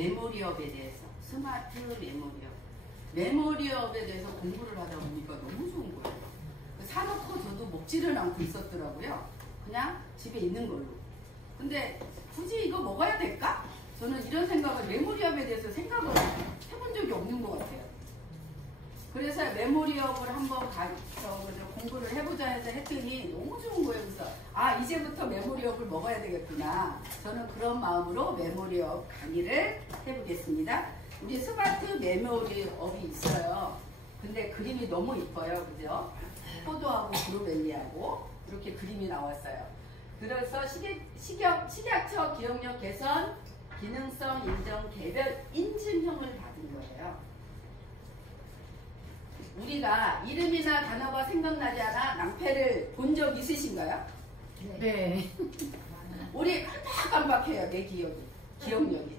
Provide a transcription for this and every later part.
메모리업에 대해서, 스마트 메모리업에 대해서 공부를 하다 보니까 너무 좋은 거예요. 사놓고 저도 먹지를 않고 있었더라고요. 그냥 집에 있는 걸로. 근데 굳이 이거 먹어야 될까? 저는 이런 생각을, 메모리업에 대해서 생각을 해본 적이 없는 것 같아요. 그래서 메모리업을 한번 공부를 해보자 해서 했더니 너무 좋은 거예요. 그래서 이제부터 메모리업을 먹어야 되겠구나. 저는 그런 마음으로 메모리업 강의를 해보겠습니다. 우리 스마트 메모리업이 있어요. 근데 그림이 너무 이뻐요. 그죠? 포도하고 브루벨리하고 이렇게 그림이 나왔어요. 그래서 식약처 기억력 개선 기능성 인정 개별 인증형을 받은 거예요. 우리가 이름이나 단어가 생각나지 않아 낭패를 본 적 있으신가요? 네. 우리 깜빡깜빡해요. 내 기억력이.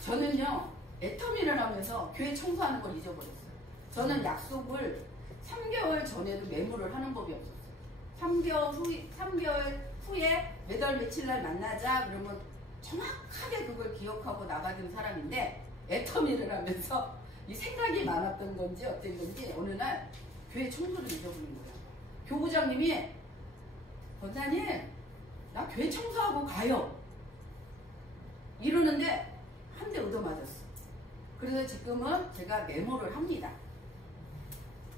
저는요, 애터미를 하면서 교회 청소하는 걸 잊어버렸어요. 저는 약속을 3개월 전에도 메모를 하는 법이 없었어요. 3개월 후에 몇 월 며칠 날 만나자 그러면 정확하게 그걸 기억하고 나가던 사람인데, 애터미를 하면서 이 생각이 많았던 건지 어떤 건지 어느 날 교회 청소를 잊어버린 거예요. 교부장님이, 권사님, 나 교회 청소하고 가요. 이러는데 한 대 얻어맞았어. 그래서 지금은 제가 메모를 합니다.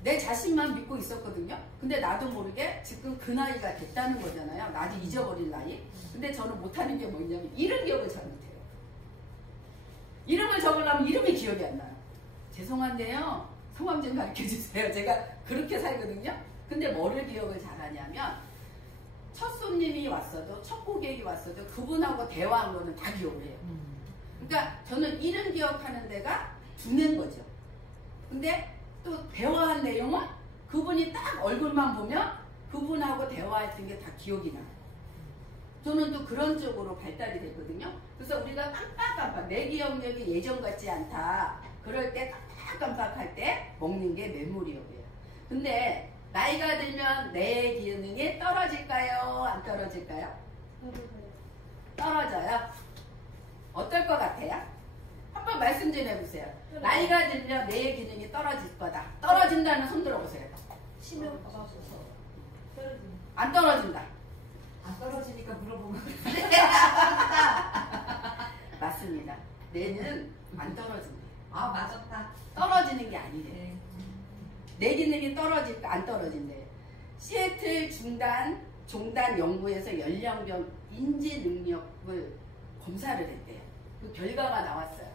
내 자신만 믿고 있었거든요. 근데 나도 모르게 지금 그 나이가 됐다는 거잖아요. 나도 잊어버릴 나이. 근데 저는 못하는 게 뭐냐면 이름 기억을 잘 못해요. 이름을 적으려면 이름이 기억이 안 나요. 죄송한데요, 성함 좀 가르쳐주세요. 제가 그렇게 살거든요. 근데 뭐를 기억을 잘하냐면, 첫 손님이 왔어도, 첫 고객이 왔어도 그분하고 대화한 거는 다 기억을 해요. 그러니까 저는 이름 기억하는 데가 두뇌인 거죠. 근데 또 대화한 내용은 그분이 딱 얼굴만 보면 그분하고 대화했던 게 다 기억이 나요. 저는 또 그런 쪽으로 발달이 됐거든요. 그래서 우리가 깜빡깜빡, 내 기억력이 예전 같지 않다. 그럴 때 깜빡깜빡할 때 먹는 게 메모리업이에요. 근데 나이가 들면 내 기능이 떨어질까요? 안 떨어질까요? 떨어져요. 어떨 것 같아요? 한번 말씀 좀 해보세요. 나이가 들면 내 기능이 떨어질 거다. 떨어진다는 손 들어보세요. 안 떨어진다. 안 떨어지니까 물어보면 맞습니다. 뇌는 안 떨어진다. 맞았다. 떨어지는 게 아니래. 내 기능이 떨어질까 안 떨어진대. 시애틀 종단 연구에서 연령별 인지 능력을 검사를 했대요. 그 결과가 나왔어요.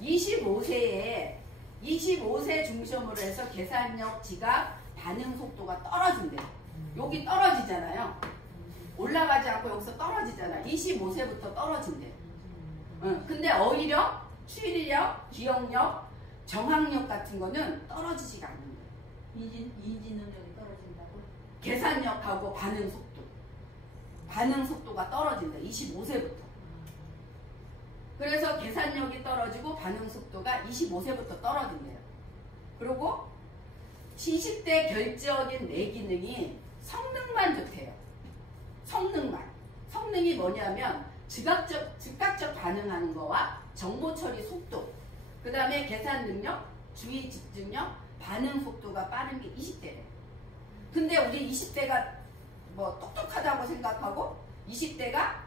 25세 중점으로 해서 계산력, 지각, 반응 속도가 떨어진대요. 여기 떨어지잖아요. 올라가지 않고 여기서 떨어지잖아요. 25세부터 떨어진대요. 근데 오히려 추리력, 기억력, 정학력 같은 거는 떨어지지가 않는 거예요. 인지 능력이 떨어진다고? 계산력하고 반응 속도가 떨어진다. 25세부터. 그래서 계산력이 떨어지고 반응 속도가 25세부터 떨어진대요. 그리고 20대 결정적인 뇌 기능이 성능만 좋대요. 성능이 뭐냐면 즉각적 반응하는 거와 정보 처리 속도, 그 다음에 계산 능력, 주의 집중력, 반응 속도가 빠른 게 20대래요. 근데 우리 20대가 뭐 똑똑하다고 생각하고 20대가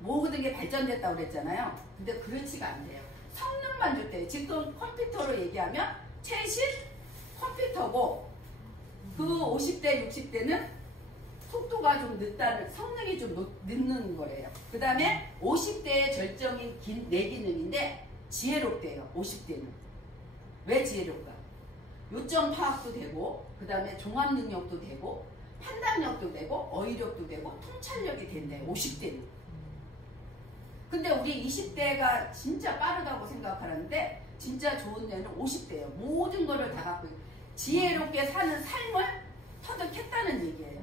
모든 게 발전됐다고 그랬잖아요. 근데 그렇지가 않대요. 성능만 좋대요. 지금 컴퓨터로 얘기하면 최신 컴퓨터고, 그 50대, 60대는 속도가 좀 늦다는, 성능이 좀 늦는 거예요. 그 다음에 50대의 절정인 뇌 기능인데 지혜롭대요. 50대는. 왜 지혜롭까? 요점 파악도 되고, 그 다음에 종합 능력도 되고, 판단력도 되고, 어휘력도 되고, 통찰력이 된대요. 50대는. 근데 우리 20대가 진짜 빠르다고 생각하는데 진짜 좋은 뇌는 50대예요. 모든 거를 다 갖고 지혜롭게 사는 삶을 터득했다는 얘기예요.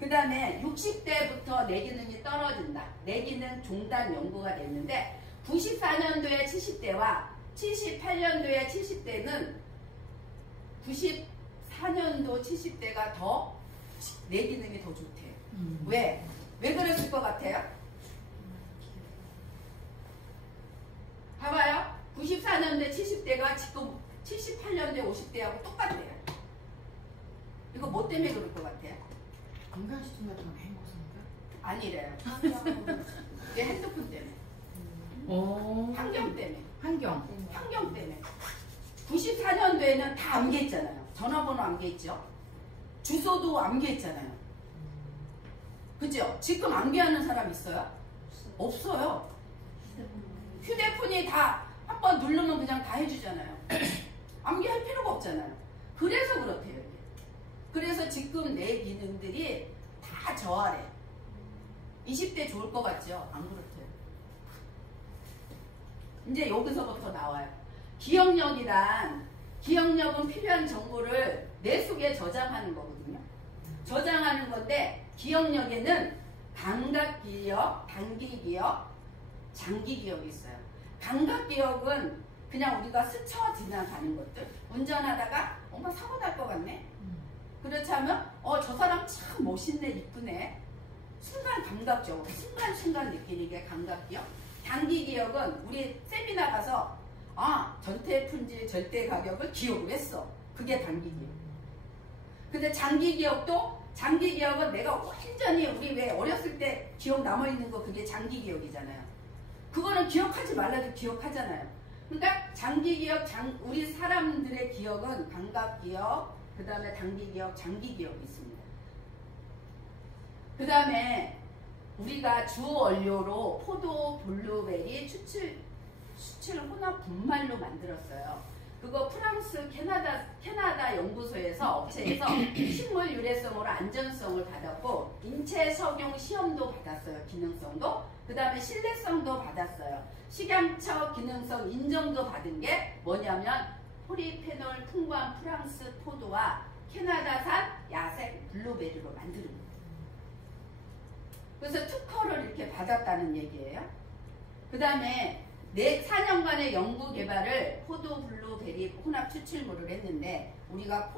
그 다음에 60대부터 뇌 기능이 떨어진다. 뇌 기능 종단 연구가 됐는데 94년도에 70대와 78년도에 70대는 94년도 70대가 더 뇌 기능이 더 좋대요. 왜 그랬을 것 같아요? 50대가 지금 78년대 50대하고 똑같대요. 이거 뭐 때문에 그럴 것 같아요? 건강식품 같은 거 많이 먹었습니까? 아니래요. 이게 핸드폰 때문에. 환경 때문에. 환경 때문에. 94년도에는 다 암기했잖아요. 전화번호 암기했죠. 주소도 암기했잖아요. 그죠? 지금 암기하는 사람 있어요? 없어요. 휴대폰이 다 한번 누르면 그냥 다 해주잖아요. 암기할 필요가 없잖아요. 그래서 그렇대요. 이게. 그래서 지금 내 기능들이 다 저하래. 20대 좋을 것 같죠? 안 그렇대요. 이제 여기서부터 나와요. 기억력은 필요한 정보를 뇌 속에 저장하는 거거든요. 저장하는 건데 기억력에는 감각기억, 단기기억, 장기기억이 있어요. 감각기억은 그냥 우리가 스쳐 지나가는 것들. 운전하다가 엄마 사고 날 것 같네. 그렇지 않으면 저 사람 참 멋있네, 이쁘네. 순간 감각적으로 순간순간 느끼는 게 감각기억. 단기기억은 우리 세미나 가서 전태푼지 절대 가격을 기억을 했어. 그게 단기기억. 근데 장기기억은 내가 완전히 우리 왜 어렸을 때 기억 남아있는 거 그게 장기기억이잖아요. 그거는 기억하지 말라도 기억하잖아요. 그러니까 장기기억, 우리 사람들의 기억은 감각기억, 그 다음에 단기기억, 장기기억이 있습니다. 그 다음에 우리가 주 원료로 포도, 블루베리, 추출 혼합 분말로 만들었어요. 그거 프랑스, 캐나다 연구소에서 업체에서 식물 유래성으로 안전성을 받았고 인체 적용 시험도 받았어요. 기능성도. 그 다음에 신뢰성도 받았어요. 식약처 기능성 인정도 받은 게 뭐냐면 포리페놀 풍부한 프랑스 포도와 캐나다산 야생 블루베리로 만드는 거예요. 그래서 특허를 이렇게 받았다는 얘기예요. 그 다음에 4년간의 연구 개발을 포도 블루베리 혼합 추출물을 했는데 우리가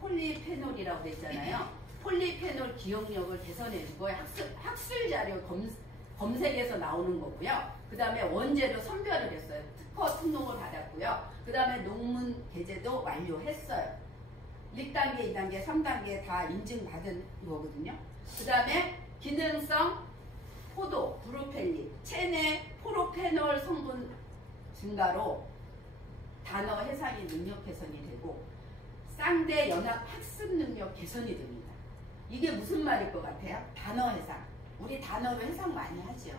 폴리페놀이라고 했잖아요. 폴리페놀 기억력을 개선해주고 학술 자료 검색에서 나오는 거고요. 그 다음에 원재료 선별을 했어요. 특허 등록을 받았고요. 그 다음에 논문 게재도 완료했어요. 1단계, 2단계, 3단계 다 인증받은 거거든요. 그 다음에 기능성 포도, 브루펠린, 체내 포로페놀 성분 증가로 단어 해상이 능력 개선이 되고 쌍대 연합 학습 능력 개선이 됩니다. 이게 무슨 말일 것 같아요? 단어 해상. 우리 단어로 해상 많이 하죠.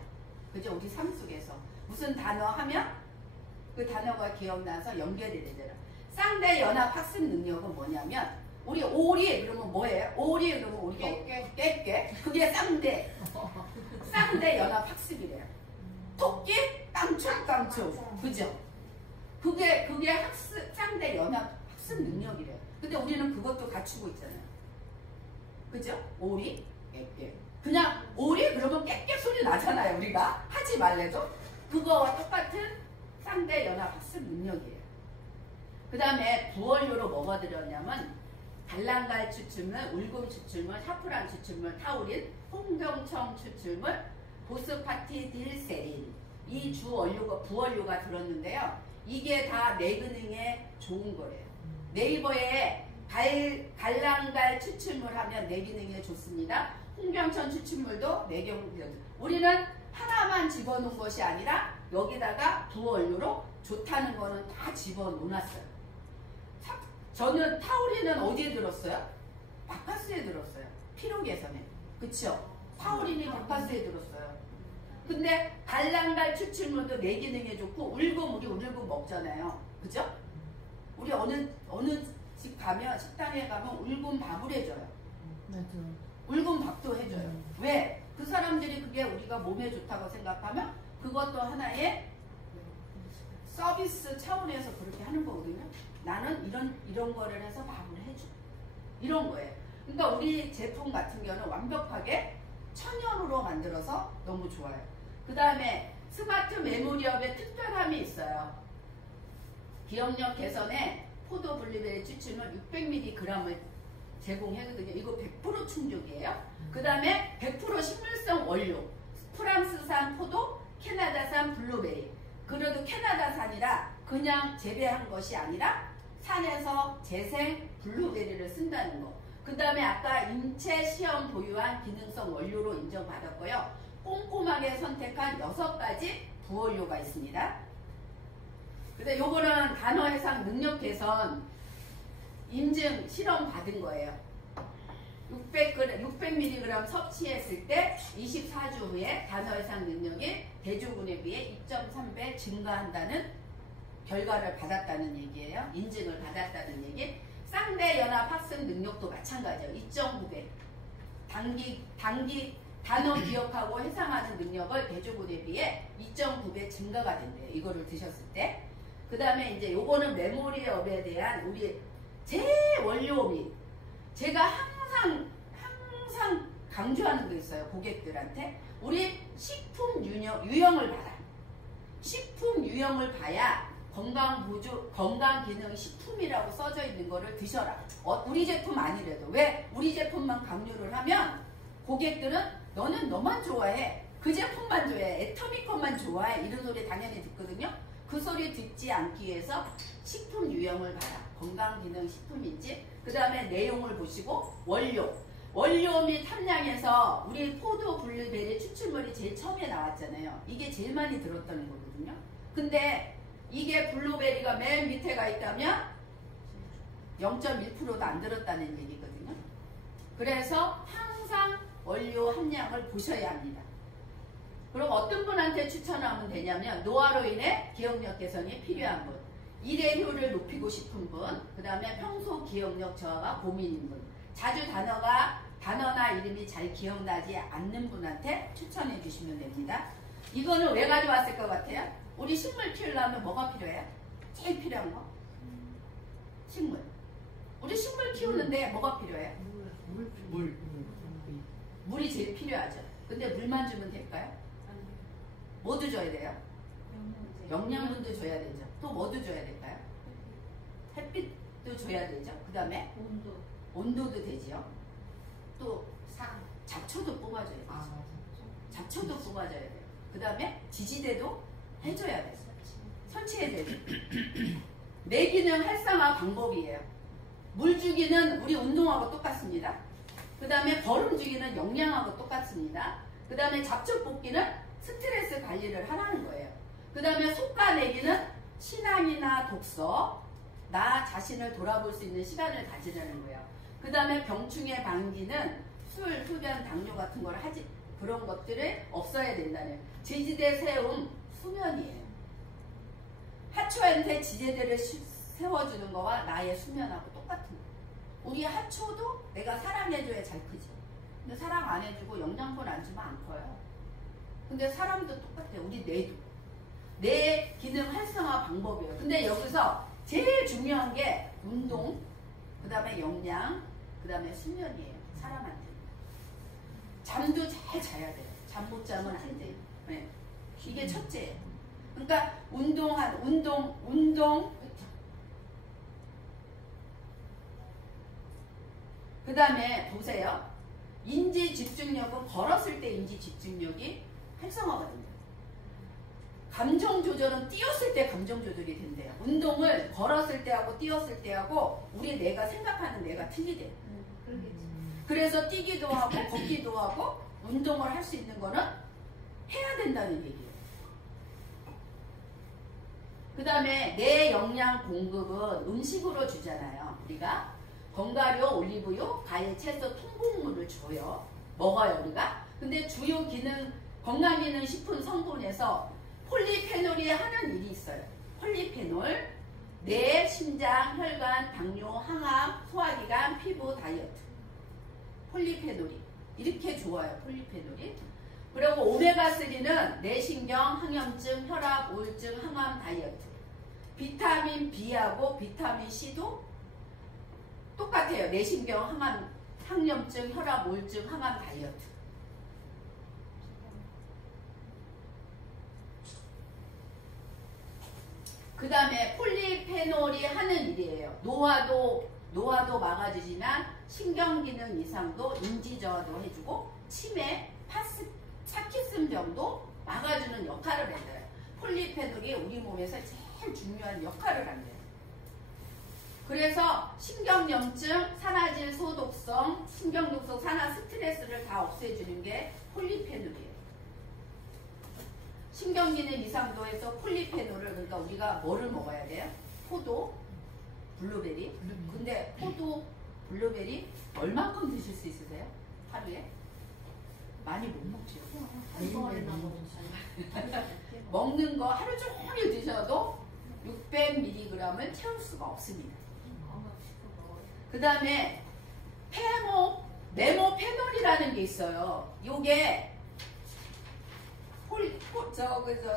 그죠? 우리 삶 속에서 무슨 단어 하면 그 단어가 기억나서 연결이 되잖아요. 쌍대 연합 학습 능력은 뭐냐면 우리 오리 그러면 뭐예요? 오리 그러면 우리가 깨깨 그게 쌍대 연합 학습이래요. 토끼 깡충깡충 그죠? 그게 쌍대 연합 학습 능력이래요. 근데 우리는 그것도 갖추고 있잖아요. 그죠? 오리 깨깨 그냥 오리 그러면 깨깨 소리 나잖아요. 우리가 하지 말래도 그거와 똑같은 쌍대 연합 학습 능력이에요. 그 다음에 부원료로 뭐가 들었냐면 달랑갈 추출물, 울금 추출물, 샤프란 추출물, 타우린, 홍경청 추출물, 보스파티딜세린 이 주 원료가 부원료가 들었는데요. 이게 다 뇌기능에 좋은 거예요. 네이버에 달랑갈 추출물 하면 뇌기능에 좋습니다. 홍경천 추출물도 뇌기능에 우리는 하나만 집어넣은 것이 아니라 여기다가 부원료로 좋다는 거는 다 집어넣어놨어요. 저는 타우린은 어디에 들었어요? 바카스에 들었어요. 피로 개선에. 그쵸? 타우린이 바카스에 들었어요. 근데 달랑갈 추출물도 뇌기능에 좋고 우리 울금 먹잖아요. 그죠? 우리 어느 집 가면 식당에 가면 울금 밥을 해줘요. 맞아. 울금 밥도 해줘요. 왜? 그 사람들이 그게 우리가 몸에 좋다고 생각하면 그것도 하나의 서비스 차원에서 그렇게 하는 거거든요. 나는 이런 거를 해서 밥을 해줘. 이런 거예요. 그러니까 우리 제품 같은 경우는 완벽하게 천연으로 만들어서 너무 좋아요. 그 다음에 스마트 메모리업에 특별함이 있어요. 기억력 개선에 포도 블루베리 추출물 600mg을 제공하거든요. 이거 100% 충족이에요. 그 다음에 100% 식물성 원료. 프랑스산 포도, 캐나다산 블루베리. 그래도 캐나다산이라 그냥 재배한 것이 아니라 산에서 재생 블루베리를 쓴다는 거. 그 다음에 아까 인체 시험 보유한 기능성 원료로 인정받았고요. 꼼꼼하게 선택한 6가지 부원료가 있습니다. 근데 요거는 단어해상 능력 개선 인증 실험 받은 거예요. 600mg 섭취했을 때 24주 후에 단어해상 능력이 대조군에 비해 2.3배 증가한다는 결과를 받았다는 얘기예요. 인증을 받았다는 얘기. 쌍대 연합 학습 능력도 마찬가지예요. 2.9배. 단기 단어 기억하고 해상하는 능력을 대조군에 비해 2.9배 증가가 된대요. 이거를 드셨을 때. 그 다음에 이제 요거는 메모리업에 대한 우리 제 원료 및 제가 항상 강조하는 거 있어요. 고객들한테. 우리 식품 유형을 봐라. 식품 유형을 봐야 건강기능식품이라고 써져 있는 거를 드셔라. 우리 제품 아니래도. 왜 우리 제품만 강조를 하면 고객들은 너는 너만 좋아해. 그 제품만 좋아해. 애터미 것만 좋아해. 이런 소리 당연히 듣거든요. 그 소리 듣지 않기 위해서 식품 유형을 봐라. 건강기능식품인지. 그 다음에 내용을 보시고 원료 및 함량에서 우리 포도 블루베리 추출물이 제일 처음에 나왔잖아요. 이게 제일 많이 들었다는 거거든요. 근데 이게 블루베리가 맨 밑에 가 있다면 0.1%도 안 들었다는 얘기거든요. 그래서 항상 원료 함량을 보셔야 합니다. 그럼 어떤 분한테 추천하면 되냐면 노화로 인해 기억력 개선이 필요한 분, 일의 효율을 높이고 싶은 분, 그 다음에 평소 기억력 저하가 고민인 분, 자주 단어나 이름이 잘 기억나지 않는 분한테 추천해 주시면 됩니다. 이거는 왜 가져왔을 것 같아요? 우리 식물 키우려면 뭐가 필요해요? 제일 필요한 거? 식물. 우리 식물 키우는데 뭐가 필요해요? 물이 제일 필요하죠. 근데 물만 주면 될까요? 뭐도 줘야 돼요? 영양분도 줘야 되죠. 또 뭐도 줘야 될까요? 햇빛도 줘야 되죠. 그 다음에 온도도 되죠. 또 잡초도 뽑아줘야 되죠. 잡초도 뽑아줘야 돼요. 그 다음에 지지대도 해줘야 돼요. 설치해야 되죠. 내 기능 활성화 방법이에요. 물 주기는 우리 운동하고 똑같습니다. 그 다음에 거름 주기는 영양하고 똑같습니다. 그 다음에 잡초 뽑기는 스트레스 관리를 하라는 거예요. 그 다음에 솎아내기는 신앙이나 독서, 나 자신을 돌아볼 수 있는 시간을 가지려는 거예요. 그 다음에 병충해 방지는 술, 흡연, 당뇨 같은 걸 하지, 그런 것들을 없어야 된다는. 지지대 세움, 수면이에요. 하초한테 지지대를 세워주는 거와 나의 수면하고 똑같은 거예요. 우리 하초도 내가 사랑해줘야 잘 크지. 근데 사랑 안 해주고 영양분 안 주면 안 커요. 근데 사람도 똑같아요. 우리 뇌도. 뇌 기능 활성화 방법이에요. 근데 여기서 제일 중요한 게 운동, 그 다음에 영양, 그 다음에 수면이에요. 사람한테. 잠도 잘 자야 돼요. 잠 못 자면 안 돼요. 네. 이게 첫째예요. 그러니까 운동. 그 다음에 보세요. 인지 집중력은 걸었을 때 인지 집중력이 활성화가 됩니다. 감정 조절은 뛰었을 때 감정 조절이 된대요. 운동을 걸었을 때하고 뛰었을 때하고 우리 뇌가 생각하는 뇌가 틀리대요. 그래서 뛰기도 하고 걷기도 하고 운동을 할 수 있는 거는 해야 된다는 얘기예요. 그 다음에 뇌 영양 공급은 음식으로 주잖아요. 우리가 견과류, 올리브유, 과일, 채소, 통곡물을 줘요. 먹어요 우리가. 근데 주요 기능 건강기능 식품 성분에서 폴리페놀이 하는 일이 있어요. 폴리페놀, 뇌, 심장, 혈관, 당뇨, 항암, 소화기관, 피부, 다이어트. 폴리페놀이 이렇게 좋아요. 폴리페놀이. 그리고 오메가3는 뇌신경, 항염증, 혈압, 우울증, 항암, 다이어트. 비타민 B하고 비타민 C도 똑같아요. 뇌신경, 항암, 항염증, 혈압, 우울증, 항암, 다이어트. 그 다음에 폴리페놀이 하는 일이에요. 노화도 막아주지만 신경기능 이상도 인지저하도 해주고 치매, 파키슨병도 막아주는 역할을 해줘요. 폴리페놀이 우리 몸에서 제일 중요한 역할을 한대요. 그래서 신경염증, 산화질 소독성, 신경독성, 산화 스트레스를 다 없애주는 게 폴리페놀이에요. 신경기능 이상도에서 폴리페놀을, 그러니까 우리가 뭐를 먹어야 돼요? 포도, 블루베리. 근데 포도, 블루베리 얼만큼 드실 수 있으세요? 하루에? 많이 못 먹죠. 매일매일 먹는 거 하루 종일 드셔도 600mg을 채울 수가 없습니다. 그 다음에 메모페놀이라는 게 있어요. 요게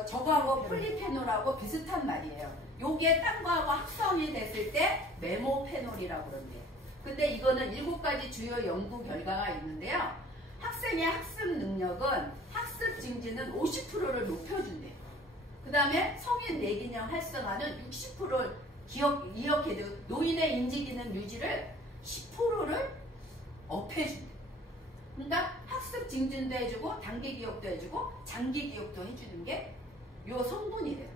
저거하고 폴리페놀하고 비슷한 말이에요. 요게 딴 거하고 합성이 됐을 때 메모페놀이라고 그런대요. 근데 이거는 7가지 주요 연구 결과가 있는데요. 학생의 학습 능력은, 학습 증진은 50%를 높여준대요. 그 다음에 성인 뇌기능 활성화는 60%를 이렇게도 노인의 인지기능 유지를 10%를 업해준대요. 그러니까 학습 증진도 해주고 단기 기억도 해주고 장기 기억도 해주는 게 요 성분이래요.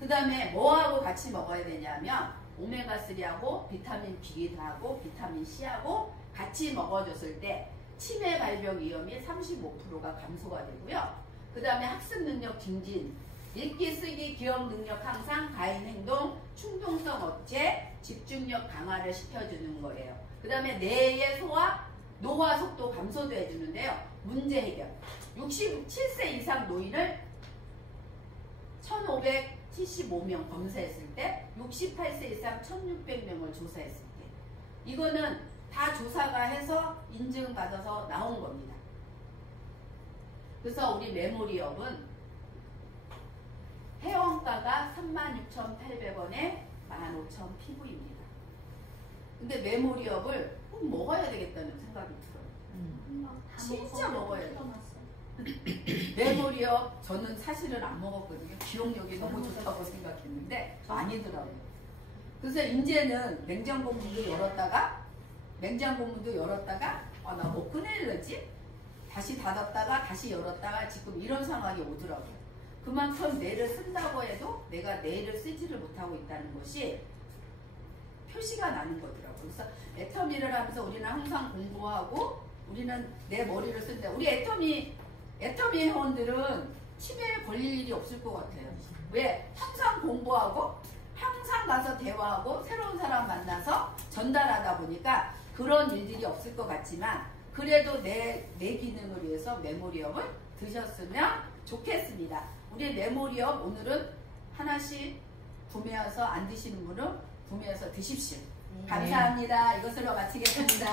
그 다음에 뭐하고 같이 먹어야 되냐면 오메가3하고 비타민 B하고 비타민 C하고 같이 먹어줬을 때 치매 발병 위험이 35%가 감소가 되고요. 그 다음에 학습 능력 증진, 읽기, 쓰기, 기억 능력 향상, 가행 행동, 충동성 억제, 집중력 강화를 시켜주는 거예요. 그 다음에 뇌의 소화, 노화 속도 감소도 해주는데요. 문제 해결. 67세 이상 노인을 1575명 검사했을 때 68세 이상 1600명을 조사했을 때 이거는 다 조사가 해서 인증받아서 나온 겁니다. 그래서 우리 메모리업은 회원가가 36,800원에 15,000 PV입니다. 근데 메모리업을 꼭 먹어야 되겠다는 생각이 들어요. 진짜 먹어야 돼요. 메모리업 저는 사실은 안 먹었거든요. 기억력이 너무 좋다고 생각했는데 아니더라고요. 그래서 이제는 냉장고 문도 열었다가 나 뭐 꺼내려지? 다시 닫았다가 다시 열었다가 지금 이런 상황이 오더라고요. 그만큼 뇌를 쓴다고 해도 내가 뇌를 쓰지를 못하고 있다는 것이 표시가 나는 거더라고요. 그래서 애터미를 하면서 우리는 항상 공부하고 우리는 내 머리를 쓴다. 우리 애터미 회원들은 치매에 걸릴 일이 없을 것 같아요. 왜? 항상 공부하고 항상 가서 대화하고 새로운 사람 만나서 전달하다 보니까 그런 일들이 없을 것 같지만 그래도 내 기능을 위해서 메모리업을 드셨으면 좋겠습니다. 우리 메모리업 오늘은 하나씩 구매해서 안 드시는 분은 구매해서 드십시오. 감사합니다. 이것으로 마치겠습니다.